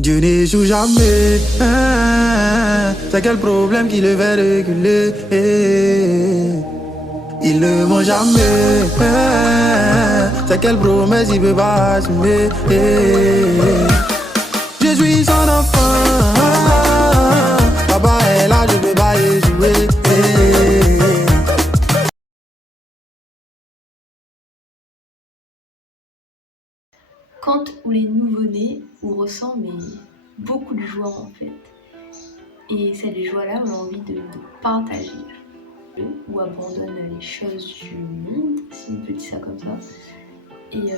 Dieu n'échoue jamais. C'est quel problème qui le fait reculer? Il ne ment jamais. C'est quelle promesse il peut pas assumer? Je suis son enfant. Papa est là, je peux pas échouer. Quand ou les nouveau-nés ou ressent beaucoup de joie en fait. Et cette joie-là, on a envie de partager. Ou abandonne les choses du monde, si on peut dire ça comme ça. Et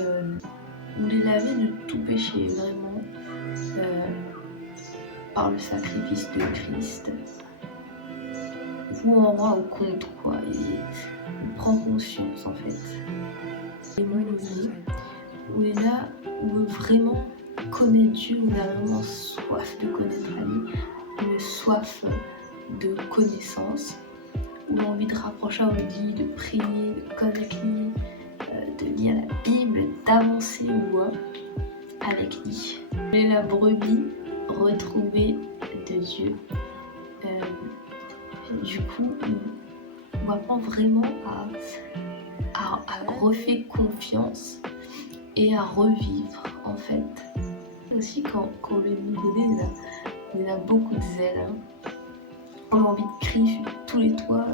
ou les laver de tout péché, vraiment, par le sacrifice de Christ. Vous en rend au compte, quoi. Et on prend conscience en fait. Et moi, on est là, on veut vraiment connaître Dieu, on a vraiment soif de connaître lui, une soif de connaissance, on a envie de rapprocher à lui, de prier, de connaître lui, de lire la Bible, d'avancer avec lui. On est la brebis retrouvée de Dieu. Du coup, on apprend vraiment à refaire confiance et à revivre en fait. Aussi quand le nouveau-né il a beaucoup de zèle, hein. On a envie de crier sur tous les toits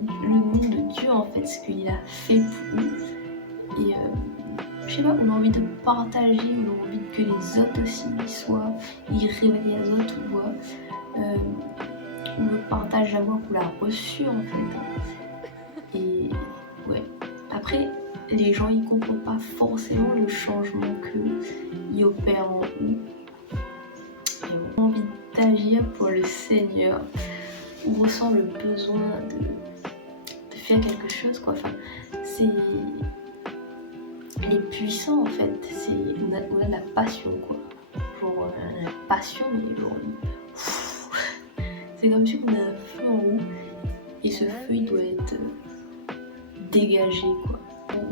le nom de Dieu en fait, ce qu'il a fait pour nous. Et je sais pas, on a envie de partager, on a envie que les autres aussi ils réveillent les autres, on le partage d'amour qu'on l'a reçu en fait. Et ouais, après les gens ils comprennent pas forcément le changement qu'ils opèrent en eux. Et on a envie d'agir pour le Seigneur. On ressent le besoin de faire quelque chose quoi. Enfin, c'est les puissants en fait. On a de la passion quoi. Genre la passion mais genre c'est comme si on a un feu en haut et ce feu il doit être dégagé quoi.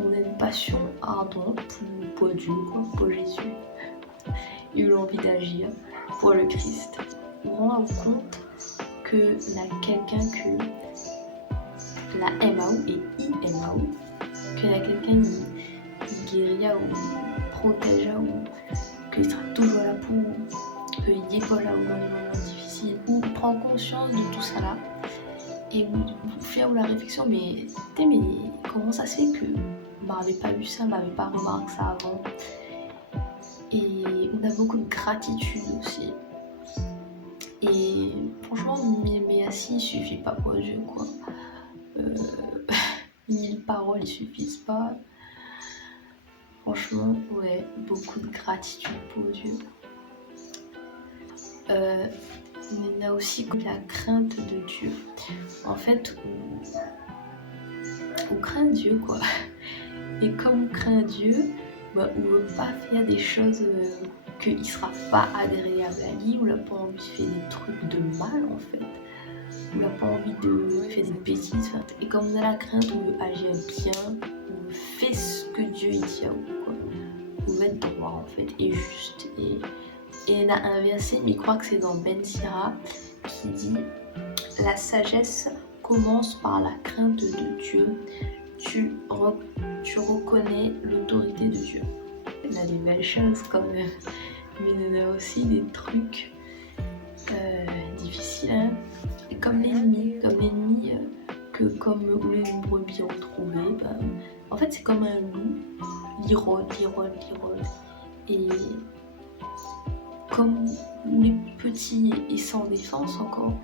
On a une passion ardente pour Dieu quoi, pour Jésus. Et on a envie d'agir pour le Christ. On rend compte que là quelqu'un que la MAO et IMAO, que là quelqu'un qui guérira ou protégera ou qu'il sera toujours là pour qu'il n'est pas là ou dans les moments difficiles, ou prend conscience de tout ça là et vous faire la réflexion mais comment ça se fait que m'avait pas vu ça, m'avait pas remarqué ça avant. Et on a beaucoup de gratitude aussi. Et franchement, mais assis, il suffit pas pour Dieu quoi. 1000 paroles, ils suffisent pas. Franchement, ouais, beaucoup de gratitude pour Dieu. On a aussi la crainte de Dieu. En fait, on craint Dieu quoi. Et comme on craint Dieu, on ne veut pas faire des choses qu'il ne sera pas agréable à lui, on n'a pas envie de faire des trucs de mal en fait, on n'a pas envie de faire des bêtises. Et comme on a la crainte, on veut agir bien, on veut faire ce que Dieu il dit à vous quoi. On veut être droit en fait et juste. Et il a un verset, mais je crois que c'est dans Ben Sira, qui dit la sagesse commence par la crainte de Dieu. Tu reconnais l'autorité de Dieu. Il y a des belles choses quand même, mais il y en a aussi des trucs difficiles, hein. Et comme l'ennemi, que comme les brebis retrouvées, en fait c'est comme un loup, il rôde. Et comme les petits et sans défense encore,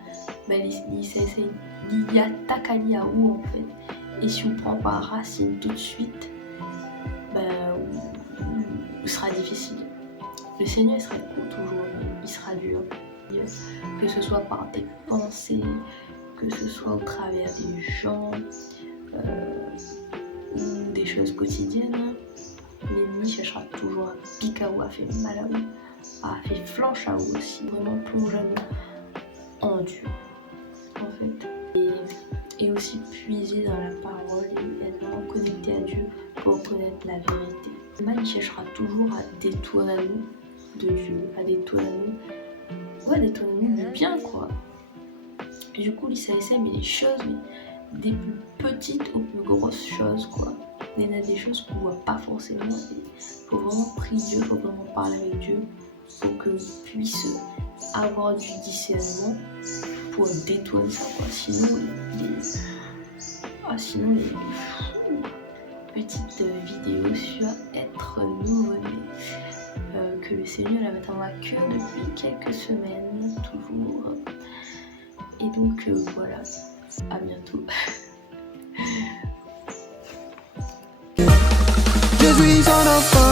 il attaque à Yahoo en fait. Et si on prend par racine tout de suite, ce sera difficile. Le Seigneur sera court toujours, mais il sera dur. Que ce soit par des pensées, que ce soit au travers des gens, ou des choses quotidiennes. L'ennemi cherchera toujours à piquer à vous, à faire mal à vous, à faire flanche à vous aussi. Vraiment plongeons en Dieu, en fait. Et aussi puiser dans la parole et être vraiment connecté à Dieu pour connaître la vérité. Le mal cherchera toujours à détourner nous de Dieu, à détourner du bien, quoi. Et du coup, ça essaie, mais des choses, mais des plus petites aux plus grosses choses, quoi. Il y en a des choses qu'on voit pas forcément. Il faut vraiment prier Dieu, il faut vraiment parler avec Dieu pour que puisse avoir du discernement pour détourner ça, quoi. Sinon, il est fou. Petite vidéo sur être nouveau-né que le Seigneur la met dans ma cœur depuis quelques semaines, toujours. Et donc voilà, à bientôt. Je suis son enfant.